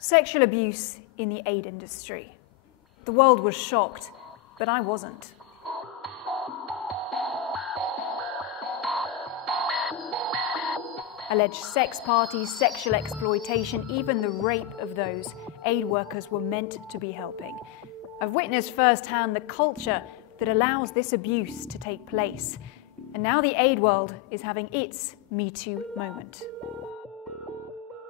Sexual abuse in the aid industry. The world was shocked, but I wasn't. Alleged sex parties, sexual exploitation, even the rape of those aid workers were meant to be helping. I've witnessed firsthand the culture that allows this abuse to take place. And now the aid world is having its Me Too moment.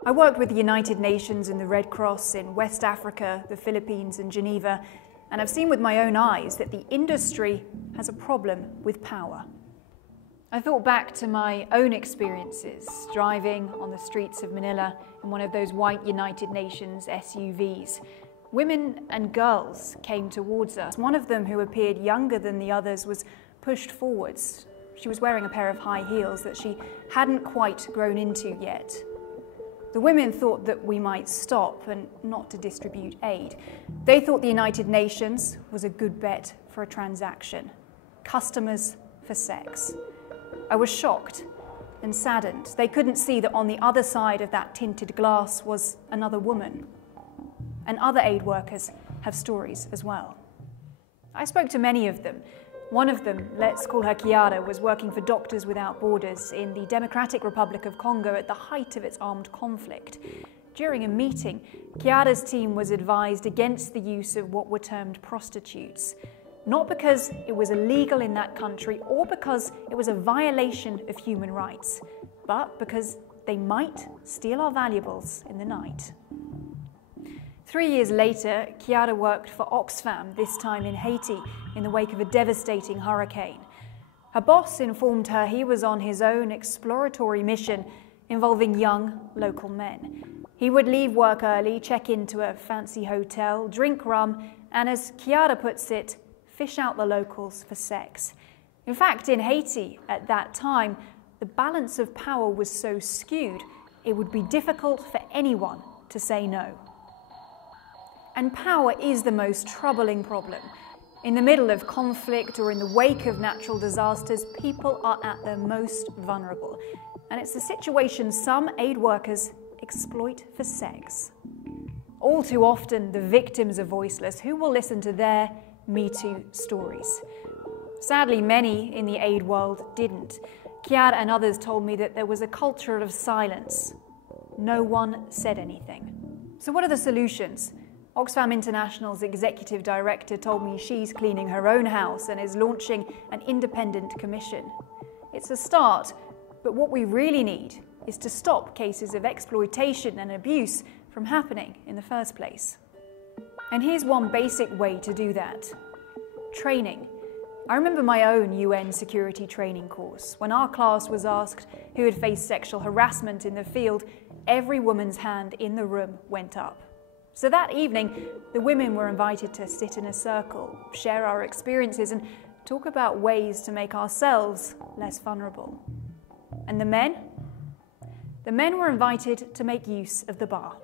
I worked with the United Nations and the Red Cross in West Africa, the Philippines and Geneva, and I've seen with my own eyes that the industry has a problem with power. I thought back to my own experiences driving on the streets of Manila in one of those white United Nations SUVs. Women and girls came towards us. One of them, who appeared younger than the others, was pushed forwards. She was wearing a pair of high heels that she hadn't quite grown into yet. The women thought that we might stop and not to distribute aid. They thought the United Nations was a good bet for a transaction. Customers for sex. I was shocked and saddened. They couldn't see that on the other side of that tinted glass was another woman. And other aid workers have stories as well. I spoke to many of them. One of them, let's call her Chiara, was working for Doctors Without Borders in the Democratic Republic of Congo at the height of its armed conflict. During a meeting, Chiara's team was advised against the use of what were termed prostitutes, not because it was illegal in that country or because it was a violation of human rights, but because they might steal our valuables in the night. 3 years later, Chiara worked for Oxfam, this time in Haiti, in the wake of a devastating hurricane. Her boss informed her he was on his own exploratory mission involving young local men. He would leave work early, check into a fancy hotel, drink rum, and as Chiara puts it, fish out the locals for sex. In fact, in Haiti at that time, the balance of power was so skewed, it would be difficult for anyone to say no. And power is the most troubling problem. In the middle of conflict or in the wake of natural disasters, people are at their most vulnerable. And it's a situation some aid workers exploit for sex. All too often, the victims are voiceless. Who will listen to their Me Too stories? Sadly, many in the aid world didn't. Chiara and others told me that there was a culture of silence. No one said anything. So what are the solutions? Oxfam International's executive director told me she's cleaning her own house and is launching an independent commission. It's a start, but what we really need is to stop cases of exploitation and abuse from happening in the first place. And here's one basic way to do that. Training. I remember my own UN security training course. When our class was asked who had faced sexual harassment in the field, every woman's hand in the room went up. So that evening, the women were invited to sit in a circle, share our experiences, and talk about ways to make ourselves less vulnerable. And the men? The men were invited to make use of the bar.